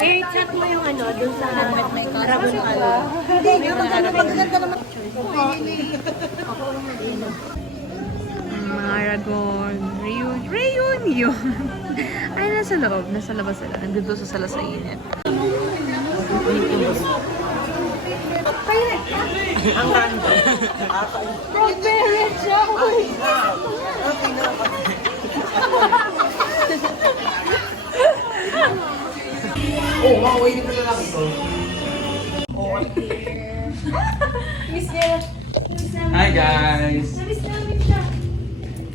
I-chat mo yung ano, dun sa Dragon Ball. Hindi, maganda naman. Maragon. Reunion. Ay, nasa loob. Nasa labas sila. Nandito sa sala sa init. Ang rando. Prepare siya! Oh, wow, wait na lang ito. Hi guys!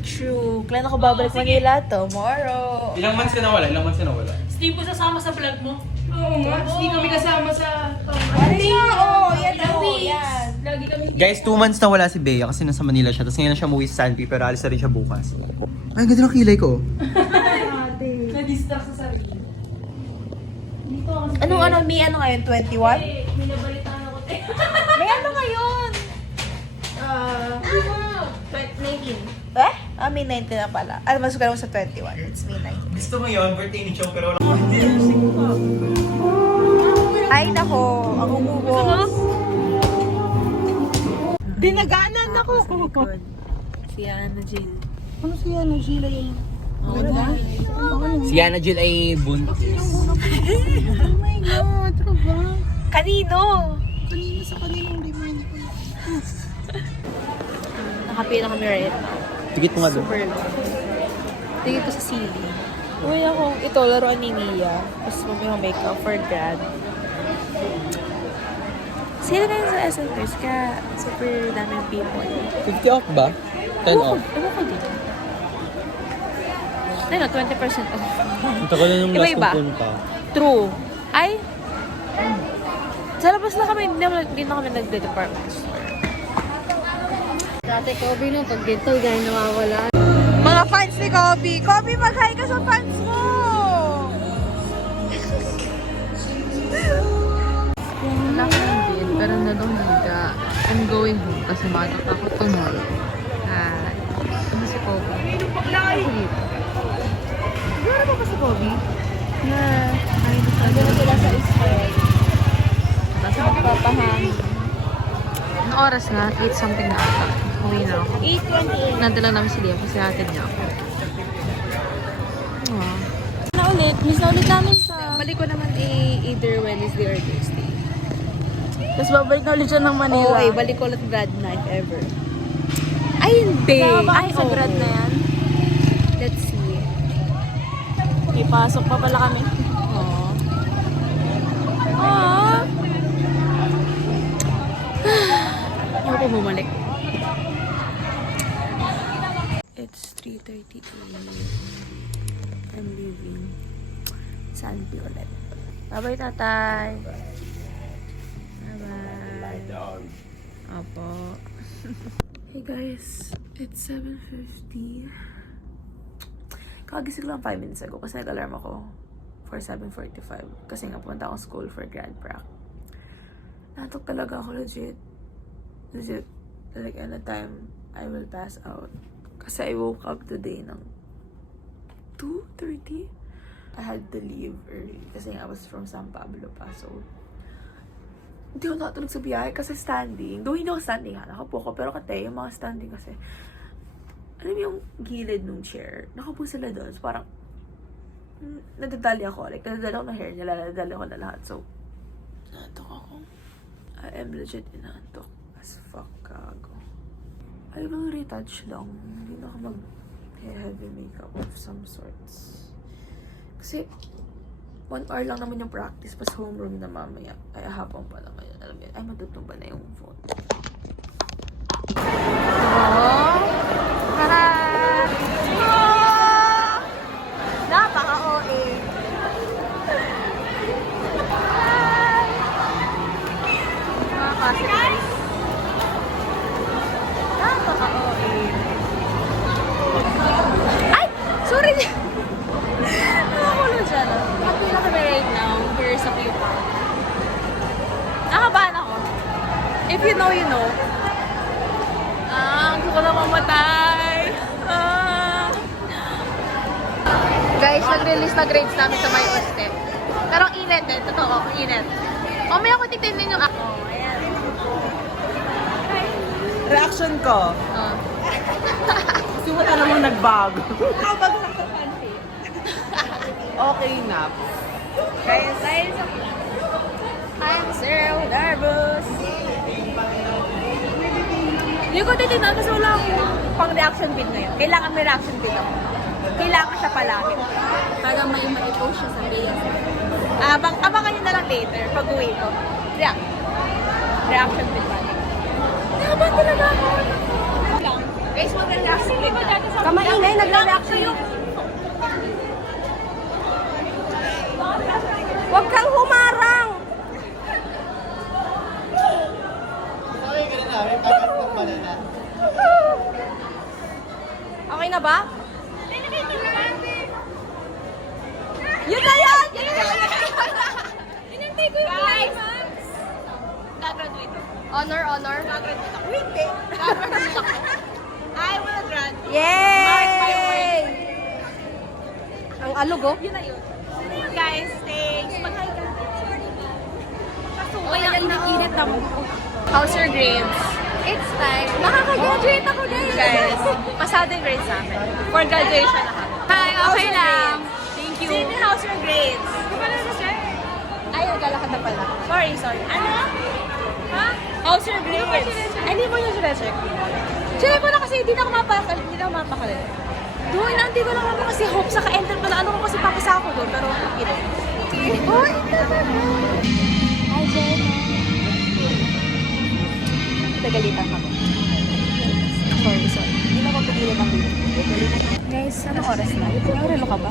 True. Kailan ako babalik Manila? Tomorrow. Ilang months ka nawala? Hindi po sasama sa vlog mo. Oo nga. Hindi kami kasama sa... Yan. Lagi kami... Guys, 2 months na wala si Bea kasi nasa Manila siya. Tapos ngayon na siya umuwi sa Sanpi pero alis na rin siya bukas. Ay, ganda ng kilay ko. Na-distract sa sarili. Dito ako sa... May ano ngayon? 21? May nabalitaan ako. May ano ngayon? Wow! 19. May 19 na pala. Alam, mas ko sa 21. It's May 19. Gusto mo yun, birthday ni Chong pero wala. Ay, nako. Ang umubos. Dinaganan ako! Si Ana Jill. Ano siya? Ano sila yun? Si Ana Jill ay buntis. Oh my God, traba. Kanino? Kanina sa kaninong remind ko. Nakapila kami right now. Tigit mo nga doon. Super long. Tingin ko sa ceiling. Uy, ito, laruan ni Nia. Tapos mamaya makeup for grad. Sila na sa SM First ka super daming people. 50 off ba? 10 off. Ewan ko din. Ano, 20% off. Ang tagal na nung last Iba-iba. kong punta. True. Ay, sa labas na kami, hindi na kami nag-department store. Dati Kobe no, pag dito, gano'n nawawala. Mga fans ni Kobe. Kobe, mag-hi ka sa fans mo! Wala ko ng din, pero nadonghiga. I'm going home kasi matak ako tomorrow. Hi. Ano si Kobe? Sige. Siguro ba si Kobe? Nandun na sila sa Israel. Nasa Papahangin. Anong oras na? 8 something na ata. Uwi na ako. 8:28. Nandun lang namin si Liam kasi hatid niya ako. Aww. Na ulit, miss na ulit namin siya. Balik ko naman either Wednesday or Thursday. Tapos babalik na ulit siya ng Manila. Oo, balik ko ulit grad night ever. Ay, hindi! Sama ba Ay, kayo sa oo. grad na yan? Let's see. Ipasok pa pala kami. Aww. Aww. Ayaw ko bumalik. It's 3:38. I'm leaving. Sanpi ulit. Bye-bye, tatay. Bye-bye. Opo. Hey guys, it's 7:50. Kagising lang 5 minutes ago kasi nag-alarm ako for 7:45 kasi nga punta akong school for grad prac. Natok talaga ako legit. Like anytime I will pass out. Kasi I woke up today ng 2:30. I had to leave early kasi I was from San Pablo pa. So, hindi ako nakatulog sa biyahe kasi standing. Though hindi ako standing ha, nakapo ko. Pero kate, yung mga standing kasi, alam mo yung gilid ng chair, nakapo sila doon. So, parang, nadadali ako. Like, nadadali ako ng hair nila, nadadali ako na lahat. So, naantok ako. I am legit inaantok as fuck, gago. Ay, bang retouch lang. Hindi na ako mag-heavy makeup of some sorts. Kasi, 1 hour lang naman yung practice, pas homeroom na mamaya. Ay, hapon pa lang ngayon. Alam mo yun, ay, matutumba na yung phone. Oh! Tara! Oh! Napaka-OA. Hi! Mga kasi guys. Napaka-OA. Ay! Sorry! Nakakulo dyan. Nakapila kami right now. Here sa Q Park. Nakabahan ako. If you know, you know. Gusto ko na mamatay. Guys, nag-release na grades namin sa My Step. Pero ang init eh. Totoo, ang init. Mamaya ko titignan yung ako. Ayan. Reaction ko. Oh. Kasi wala namang nagbago. Okay na. Guys, I'm so nervous. Hindi ko titignan kasi wala akong pang reaction vid ngayon. Kailangan may reaction vid ako. Kailangan siya palagi. Para may ma-post siya sa base. Abangan nyo na lang later pag uwi ko. Reaction vid ba? Tama talaga ako. Guys, mag-reaction vid na. Kamaingay, nagre-reaction yung... Huwag kang humarang! Okay na ba? Yun na yan! Inantay ko yung guys! Gagraduate. Honor. Gagraduate ako. Hindi. Gagraduate ako. I will graduate. Yay! Mark my word. Ang alog oh. Yun na yun. Guys, thanks. Mag-hi ka. Okay, ang init na mo. How's your grades? It's time. Makaka-graduate ako guys. Guys, pasado yung grades namin. For graduation na kami. Hi, okay lang. Thank you. Cindy, how's your grades? Hindi pa na sir. Ay, naglalakad na pala. Sorry. Ano? Ha? How's your grades? Ay, hindi mo yung sila-check. Check ko na kasi hindi na ako mapakalit. Doon, hindi ko lang ako kasi hope sa ka-enter pa na ano ko kasi papasa ako doon. Pero, ito. Oh, ito na. Hi, Jenna. Nagalitan kami. Sorry. Hindi na ako pigilan ng video. Guys, anong oras na? Yung relo ka ba?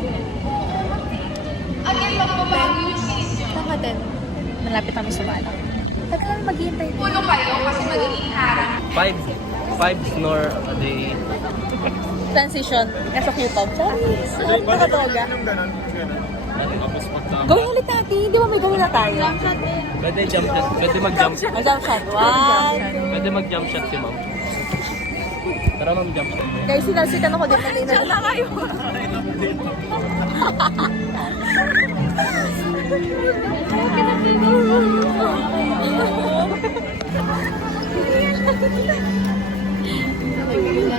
Tama din. Malapit kami sa balang. Ba't kami maghihintay? Puno kayo kasi magiging harang. 5 snore a day. Transition. Nasa Q-Pop. Nakatoga. Gawin ulit natin. Di ba may gawin na tayo? Pwede jump shot. Pwede mag-jump shot. Mag-jump shot. One. Pwede mag-jump shot si ma'am. Tara ma'am, jump shot. Guys, sinalsikan ako din. Diyan na kayo.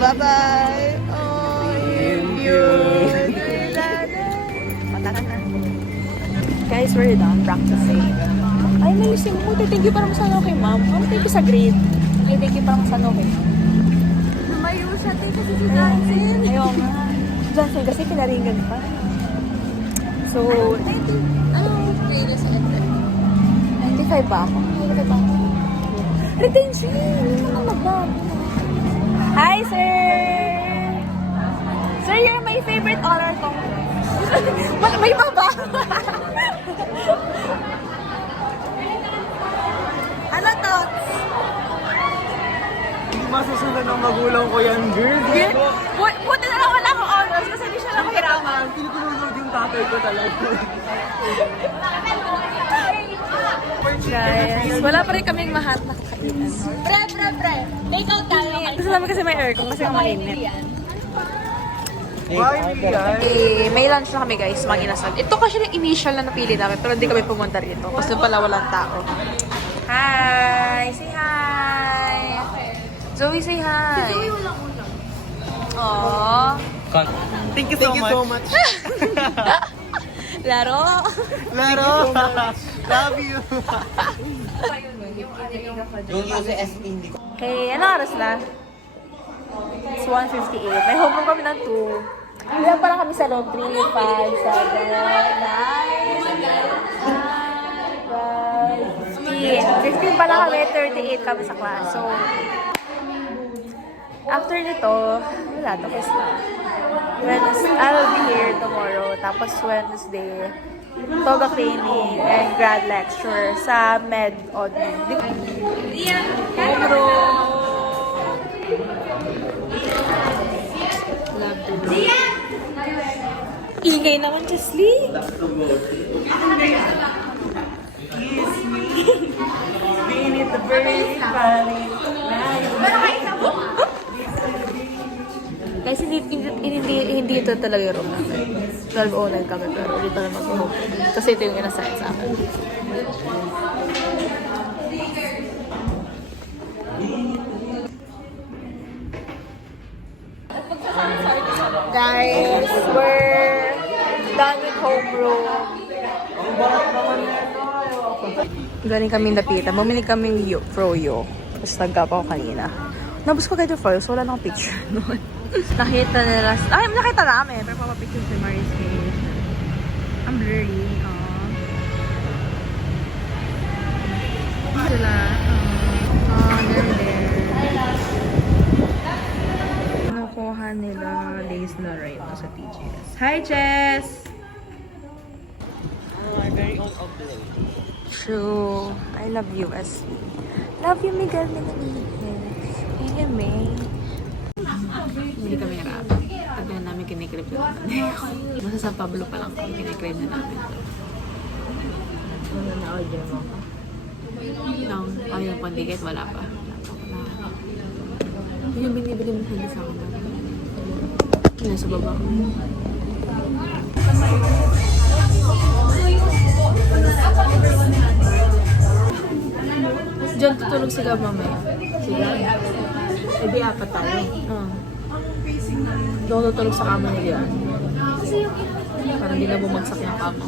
Bye-bye. Oh, you're Matara na. Guys, we're done practicing. Ay, may lising mo. Thank you parang sa ano kay ma'am. Thank you sa grade. Thank you parang sa ano kay ma'am. Lumayo siya. Thank you si Johnson. Ayaw nga. Johnson, kasi pinaringan pa. So, Anong grade sa enter? 95 ba ako? 95 ba ako? Retention! Hindi naman nagbago. Hi, sir! Sir, you're my favorite honor tong. May pa ba? Ano to? Hindi masusunod ng magulang ko yan, girl. Buti na lang wala akong honors kasi hindi siya lang mahiraman. Tinutulog yung tatay ko talaga. Guys, wala pa rin kaming mahat na kakainan. Pre. Take out tayo. Gusto namin kasi may aircon kasi mainit. Why yan? May lunch na kami guys, mga inasal. Ito kasi yung initial na napili namin pero hindi kami pumunta rito kasi pala walang tao. Hi! Say hi! Zoe, say hi! Si Zoe walang ulam. Aww. Thank you so much. Laro! Love you. Yung USSD hindi ko. Okay, ano oras na? It's 1:58. May homeroom kami ng 2. Ilan pa lang kami sa loob? 3, 5, 7, 9, 15 pa lang kami, 38 kami sa class. So, after nito, wala, tapos na. Wednesday, I'll be here tomorrow. Tapos Wednesday, toga cleaning and grad lecture sa Med Audit. Homeroom! Love to do. Ingay naman, Chesley. Guys, hindi dito talaga yung room namin. 12:09 kami, pero dito na mag-room. Kasi ito yung inasign sa akin. Guys, we're done with homeroom. Galing kaming lapitan. Bumili kaming froyo. Tapos nagkapaw kanina. Nabos ko kayo froyo, so wala nang picture noon. Nakita nila. Ay, nakita namin. Pero papapicture si Mary's face. I'm blurry. Sila. They're there. Kinukuha nila days na right now sa TGS. Hi, Jess! Very old update. True. I love USC. Love you, Miguel Miguel. Hey, May. Hindi kami harap. Pag na namin kinikrib na namin. Basta San Pablo pa lang kami kinikrib na namin. Ano na-order mo? Nang ayaw pandikit, wala pa. Yun yung binibili mo hindi sa akin. Yan, sa baba ko. Diyan tutulog sila mamaya. Sila? Eh di apat tayo. Doon tutulog sa kama nila. Parang hindi na bumagsak yung kama.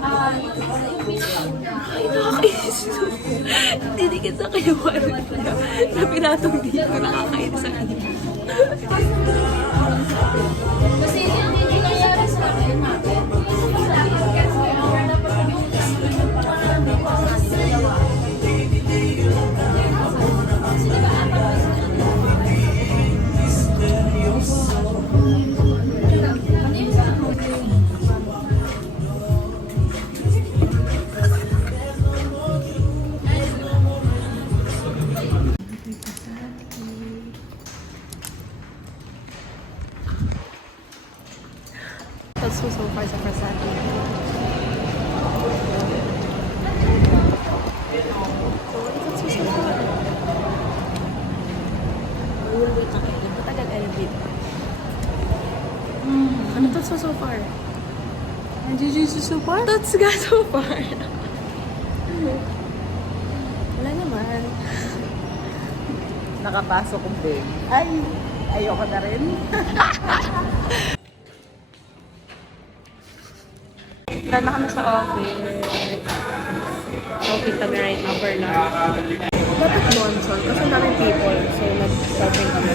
Ay, nakakainis to. Didikit sa kayo na pinatong dito. Nakakainis sa akin. That's so far sa Pasati. That's so far. We'll wait na kayo. Matagal elevate. Ano to so far? Did you so far? That's ga so far. Wala naman. Nakapasok kong babe. Ay! Ayoko na rin. Tara na kami sa office. Okay kami right now for lunch. Dapat Monson kasi maraming people. So, nag-shopping kami.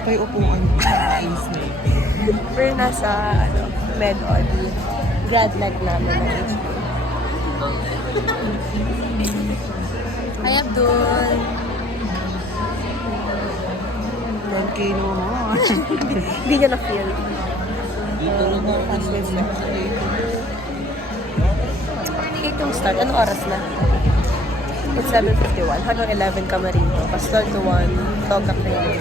Tayo upuan. We're nasa, med-on. Grad leg namin ng HP. Hi, Abdul! 1K no more. Hindi niya na-feel. Itong start. Anong oras na? It's 7:51. Hanggang 11 kami rito. Tapos 12 to 1. Togak na yun.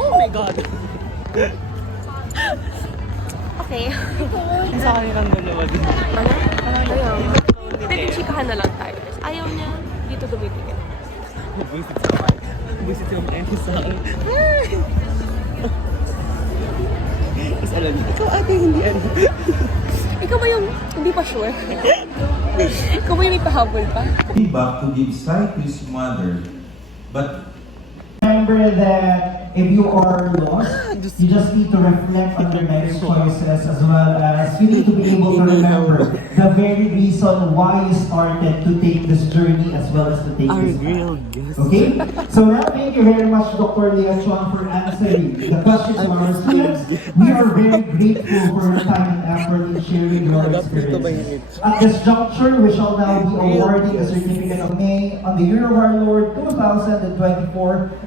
Oh my God! Okay. Sa kanilang dalawa din. Ano? Ayaw. Pwede chikahan na lang tayo. Ayaw niya. Dito dumitigil. Buisit sa akin. Buisit yung Emmy sa akin. Tapos alam niyo, ikaw ate hindi ano. Ikaw ba yung hindi pa sure? Ikaw ba yung may pahabol pa? Back to give sight to his mother, but Remember that if you are lost, you just need to reflect on your next choices as well as you need to be able to remember the very reason why you started to take this journey as well as to take this path. Okay? So now, thank you very much, Dr. Leah Chuan, for answering the questions of our students. We are very grateful for your time and effort in sharing your experiences. At this juncture, we shall now be awarding a certificate of May on the Year of Our Lord 2024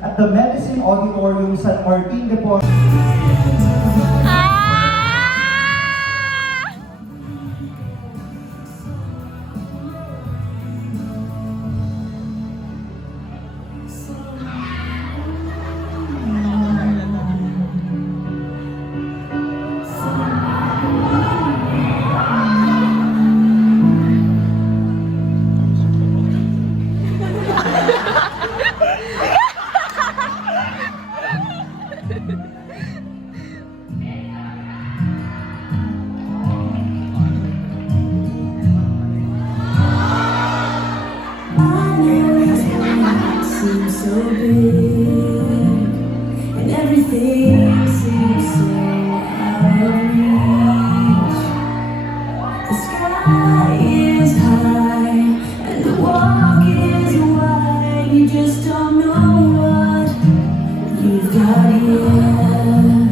at the Medicine Auditorium San Martin de Porres. hand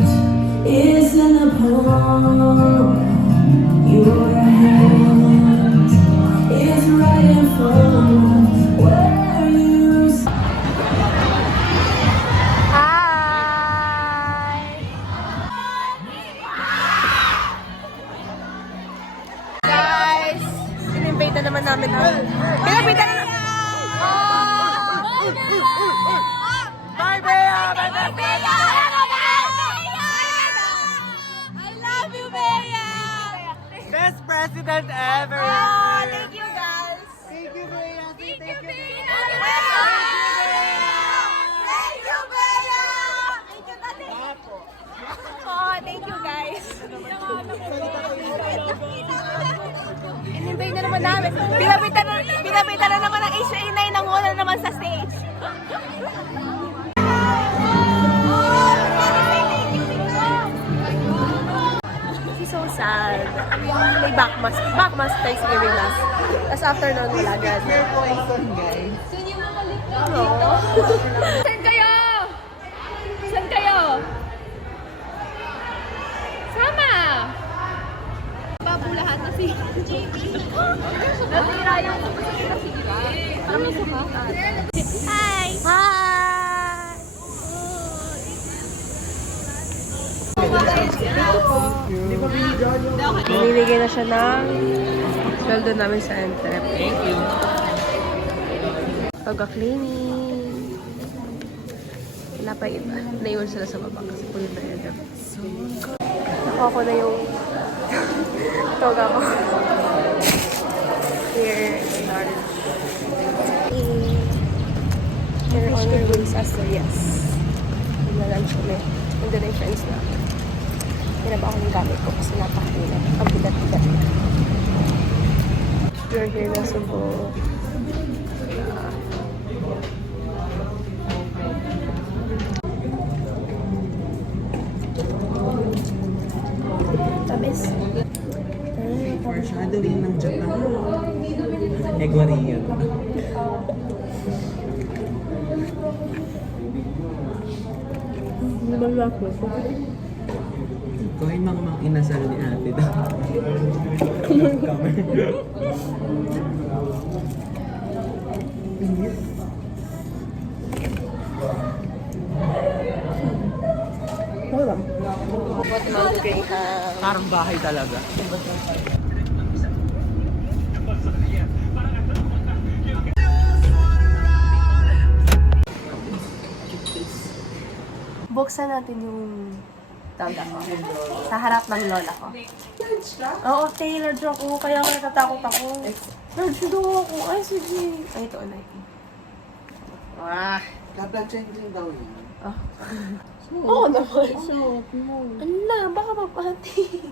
is in the palm. Your hand is right in front where you Guys, in-invite na naman namin ang... Pinapita na naman! Bye, Bea! Bye, Bea! I love you, Bea! Best president ever! Oh, thank you, guys! Thank you, Bea! Thank you, Bea! Thank you, Bea! Thank you, Tate! Oh, thank you, guys! In-invite na naman namin. Pinapita na naman ang HA9 ng una naman sa stage. This is so sad. May backmask Thanksgiving last. Tapos after nun, wala agad. Saan kayo? Saan kayo? Sama! Babu lahat na si JP. Natira yung kasi diba? Parang may sumakat. Hi! Hi! Binibigay na siya ng sweldo namin sa Entrep. Thank you. Pagka-cleaning. Wala pa iba. Naiwan sila sa baba kasi pulit na yun. Nakuha ko na yung toga ko. Here in Orange. They're on their ways as the yes. Nag-lunch kami. Nandun na yung friends na. Pinaba ko yung gamit ko kasi napakainat. Ang bigat-bigat. We're here na Cebu. Tamis. Foreshadowing ng Japan. Eguarian. Hindi ba lako? Ikaw yung mga inasal ni ate daw. Wala. What about Graham? Parang bahay talaga. Buksan natin yung tanda ko. Sa harap ng lola ko. Oo, Taylor joke ko. Kaya nga natatakot ako. Large daw ako. Ay, sige. Ay, ito, Nike. Kapag changing daw yun. Oo naman. Ala, baka mapati.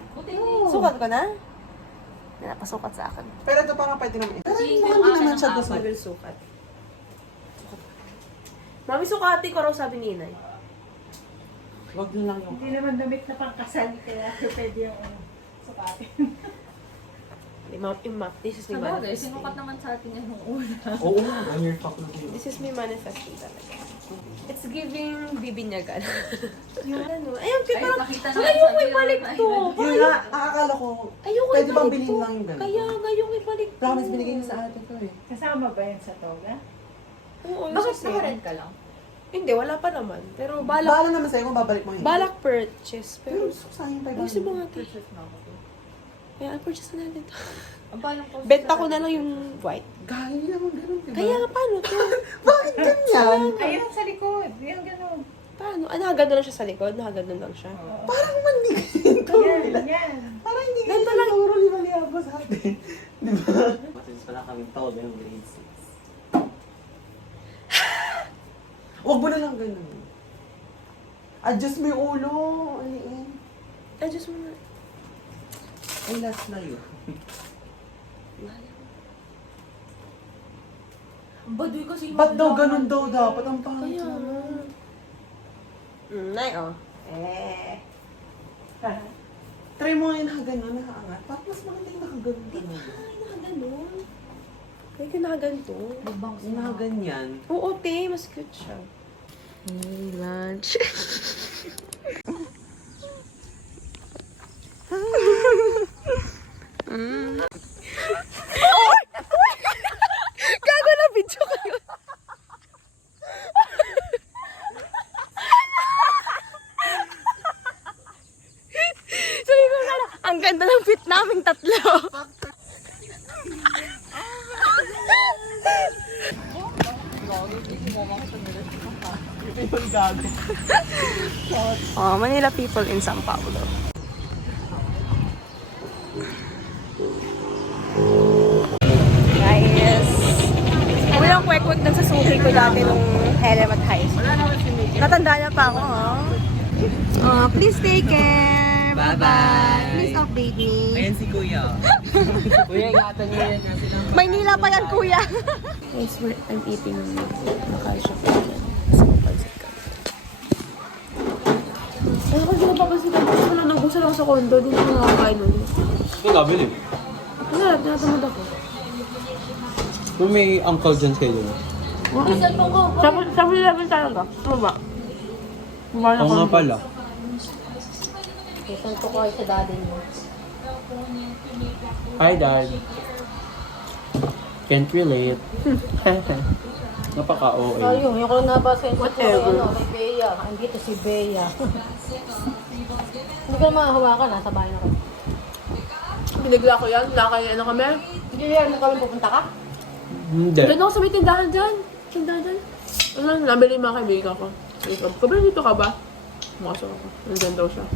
Sukat ko na? Napasukat sa akin. Pero ito parang pwede naman. Pero hindi naman siya gusto. I will sukat. Mami, sukati ko raw sabi ni Inay. Wag lang yung... Hindi naman damit na pangkasal, kaya pwede yung sukatin. This is my Sabagay, manifesting. sinukat naman sa atin yan nung una. Oo, ang your fuck na This is my manifesting talaga. It's giving bibinyagan. Yung ano. Ayun, Ay, parang, nakita na ayoko sabi ibalik na- to. Yun nga, akala ko, Ayoko pwede bang ibalik bilhin to. lang yung ganito? Kaya nga yung ibalik to. Promise, binigay niya sa ate ko eh. Kasama ba yan sa toga? Oo, Bakit kasi- naka-rent ka lang? Hindi, wala pa naman. Pero balak Bahala naman sa'yo kung babalik mo yun. balak purchase. Pero Pero, sayang tayo. ayusin mo nga ito. Kaya purchase na natin to. Ang paano ko? Benta ko na lang yung white. Galing naman ganun, diba? Kaya nga, paano to? Bakit ganyan? Ayun, sa likod. Yung gano'n. Paano? Nakagano lang siya sa likod? Nakagano lang siya. Parang mandi yung turo Yan, nila. yan. Parang hindi Ganito ganyan lang. yung turo ni Maliabo sa atin. Diba? Since wala kaming tawag yung grade 6. Huwag mo na lang ganun. Adjust mo yung ulo. Aliin. Adjust mo na. Ay, last na yun. Baduy kasi Ba't daw ganun daw dapat? Ang pangit Kaya naman. Nay, oh. Try mo nga yung nakaganon, nakaangat. Bakit mas maganda yung nakaganon talaga? Ay, nakaganon. Ay, ka nakaganto. Yung nakaganyan. Oo, te. Mas cute siya. Lunch. Gago na video kayo. Sabi ko na, ang ganda ng fit naming tatlo. Oh, Manila people in San Paulo. Guys, walang kwek-kwek dun sa suki ko dati nung Elemat High School. Natanda niya pa ako, please take care. Bye-bye. Please update me. Ayan si Kuya. Kuya, ingatan mo yan. Maynila pa yan, kuya. Guys, I'm eating nakasya po yan. Kasi mapansit ka. Ay, ako sila papansit ka. Kasi wala nang usa lang sa kondo. Di na nakakain ulit. Ito gabi eh. Wala, tinatamad ako. Kung may uncle dyan kayo doon. Sabi level talaga. Baba. Baba na Oo nga pala. Isanto ko sa daddy mo. Hi, Dad. Can't relate. Napaka-OA. Ayun, yung ko nabasa yung ano, kay Bea. Andito si Bea. Hindi ko naman hawakan, nasa bahay na ko. Binigla ko yan. Lakay ano kami. Hindi yan, kami pupunta ka? Hindi. Doon ako sa may tindahan dyan. Tindahan dyan. Ano, nabili yung mga kaibigan ko. Kabila dito ka ba? Makasok ako. Nandyan daw siya.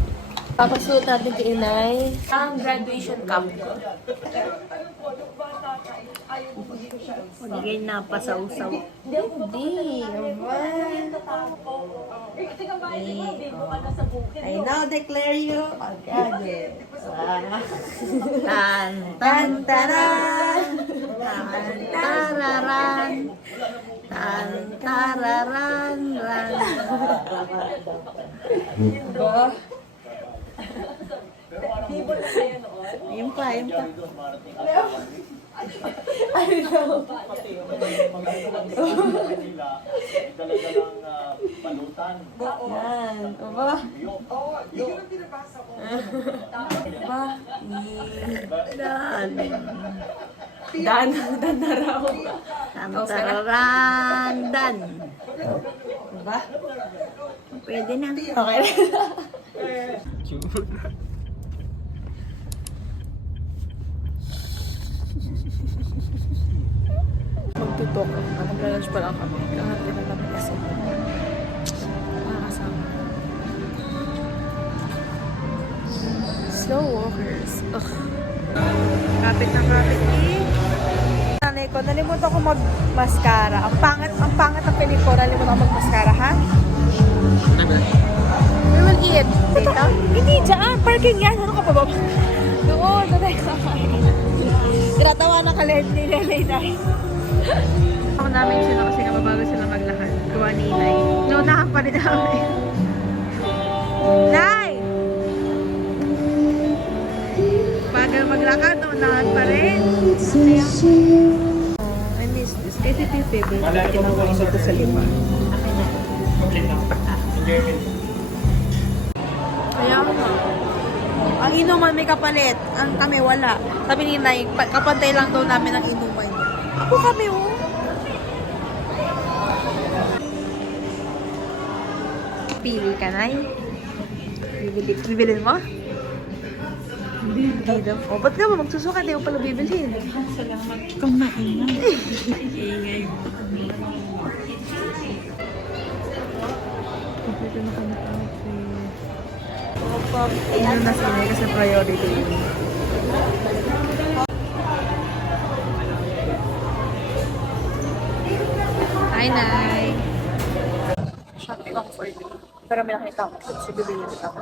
Papasuot natin kay Inay. Ang graduation camp. Hindi na pasaw-saw. Hindi. I now declare you a graduate. Tan, tan, taran. Tan, tararan. Tan, tararan. Ayun pa, ayun pa. Yan. Aba. Dan. Dan na raw. Tararan. Dan. Aba. Pwede na. Okay. Magtutok. Mag-lunch pa lang kami. Lahat din na kami kasi. Makakasama. Slow walkers. Ugh. Kapit na kapit eh. Nanay ko, nalimutan ko mag-mascara. Ang pangat ng pilik ko, nalimutan ko mag-mascara, ha? We will eat. Dito? Hindi, dyan. Parking yan. Ano ka pa ba? Doon tayo kakain. Tinatawa ng kalit ni Lelay dahil. Ako namin sila kasi bago sila maglakad. Gawa ni Inay. Naunahan pa rin namin. Nay! Bagal maglakad, naunahan pa rin. I miss this. Ito yung favorite. Kinakain ko sa lima. Kaya nga. Ang inuman may kapalit. Ang kami wala. Sabi ni Nay, kapantay lang daw namin ang inuman. Ako kami oh. Pili ka, Nay? Bibilin mo? Hindi daw. Oh, ba't ka ba magsusuka? Di mo pala bibilhin. Salamat. Kumain na. Ingay. Dito na kami Inom na sila kasi priority. Hi, Nay! Shop lang for you. Pero may nakita ko. Kasi bibili kita ko.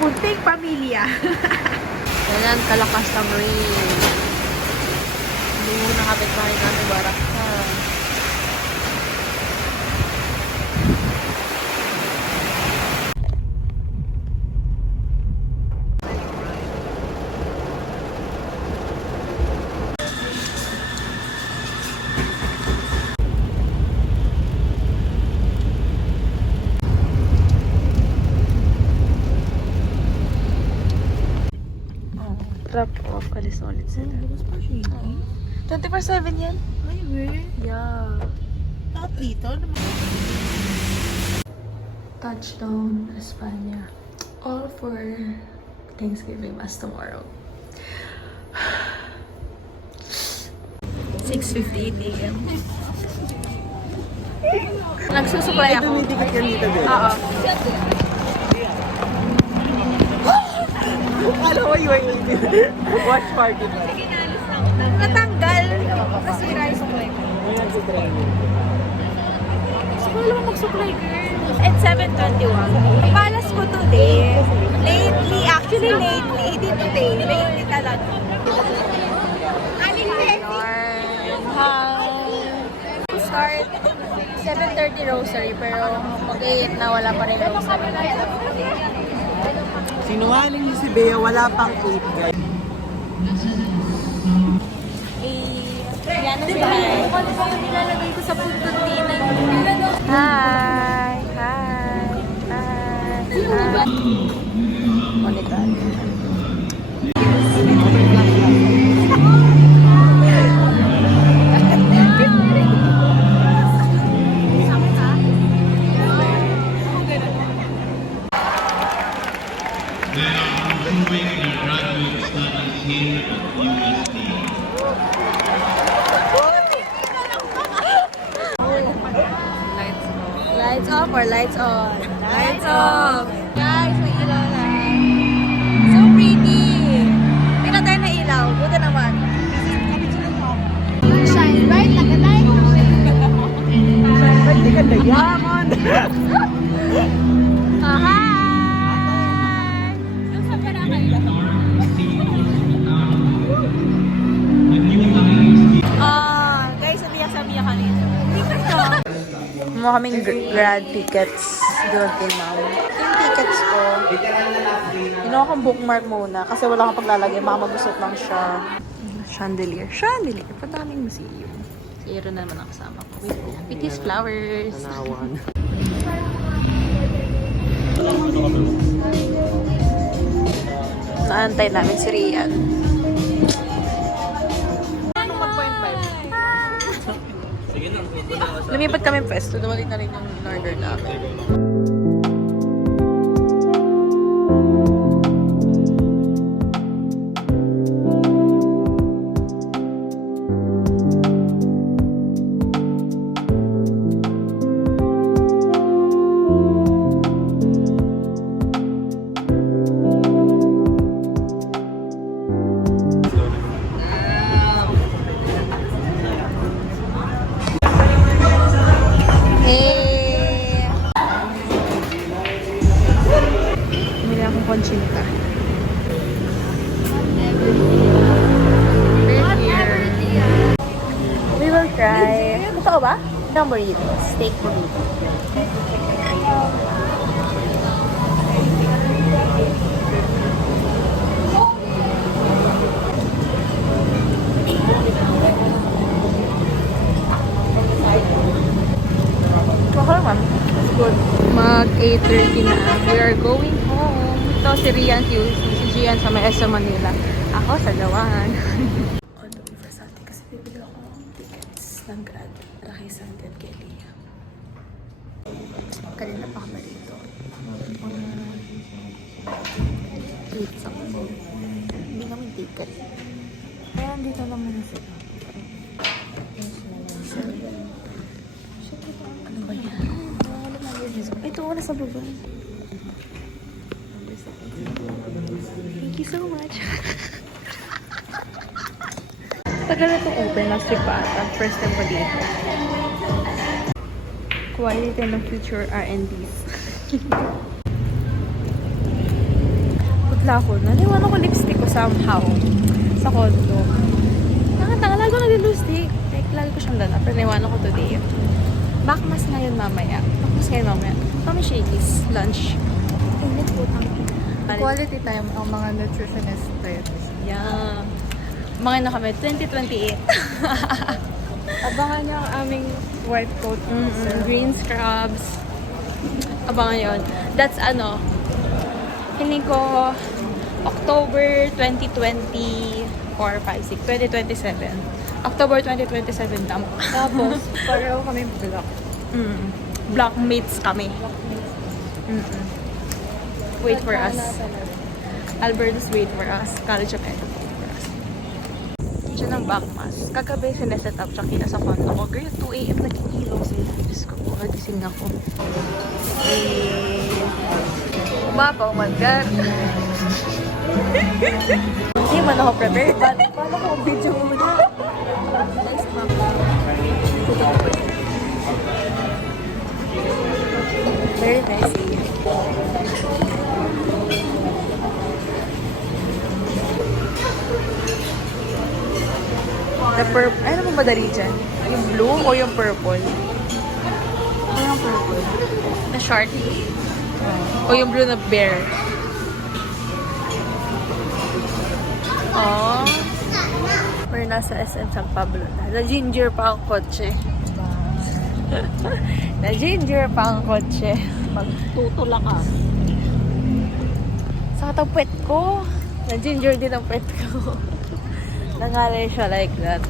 Munting pamilya. Ganyan kalakas ng rain. Hindi mo nakapit Quality solid sila. 24/7 yan. Ay, wait. Yeah. Lahat dito? Touchdown, Espanya. All for Thanksgiving Mass tomorrow. 6:58 a.m. Nagsusuklay ako. Tumitikit ka nito, Bea. Oo. Alam mo yung watch party ba? Natanggal. Nasira yung suklay ko. Siguro naman magsuklay, girl. At 7:21. Palas ko today. Lately, actually lately. Hindi today. Lately talaga. Hi! Start 7:30 rosary, pero mag-8 na wala pa rin rosary. Sinungaling niyo si Bea, wala pang 8, guys. Yan na si Hi. Ano ba yung nilalagay ko sa puntod dito? Hi! Hi! Hi! Monitor. They are improving their graduate studies here at UST. Lights off or lights on? Lights off! Guys, may ilaw na. So pretty! Tingnan tayo na ilaw. Buta naman. Shine bright like a diamond. Ba't di ka diamond? Hi! Guys, sabi niya kanina. Hindi ka to. Kumuha kaming grad tickets doon kay ma'am. Yung tickets ko, ginawa kong bookmark muna kasi wala kang paglalagay. Baka magusot lang siya. Chandelier. Chandelier. Padaming museum. Si Aaron na naman ang kasama ko. With his flowers. Naantay namin si Rian. Lumipat kami pwesto. Dumalik na rin yung in-order namin. Bumili akong conchinta. We're here. We will try. Gusto ko ba? Itong burrito. Steak burrito. Okay naman. It's good. Mag 8:30 na. We are going home. Ito si Rian QC, si Gian sa may SM Manila. Ako sa Gawan. On the way for Santi kasi bibili ako ng tickets ng grad para kay Santi at kay Lia. Kanina pa kami dito. Pizza. Hindi namin ticket. Kaya dito naman na sila. Ano ba yan? Ito, wala sa baba. Thank you so much. Tagal na itong open. Last week pa ata. First time pa dito. Quality ng future R&Ds. Putla ako. Naniwan ako lipstick ko somehow. Sa kondo. Nakatanga. Lagi ko nag-lipstick. Like, lagi ko siyang dala. Pero naiwan ako today. Backmask ngayon mamaya. Kami Shakey's lunch. Init po quality time ang mga nutritionist types. Yeah. Mga na kami, 2028. Abangan niyo ang aming white coat. Green scrubs. Abangan yun. That's feeling ko October 2024, 5, 6, 2027. October 2027 na. Tapos, pareho kami block. Blockmates kami. Wait for us. Albertus wait for us. College of Ed wait for us. Diyan ang backmass. Kagabi sineset up siya kita sa condo ko. Girl, 2 a.m. nag-ilaw sila. Diyos ko po, gising ako. Umapaw, my God. Hindi man ako prepared. Paano ko video muna? Very messy. The purple. Ano mo madali dyan? Yung blue o yung purple? Ano yung purple? Na shark? O yung blue na bear? Oh. We're nasa SM San Pablo na. Na-ginger pa ang kotse. Na-ginger pa ang kotse. Magtutulak ka. Sa katang pet ko. Na-ginger din ang pet ko. Nangalay siya like that.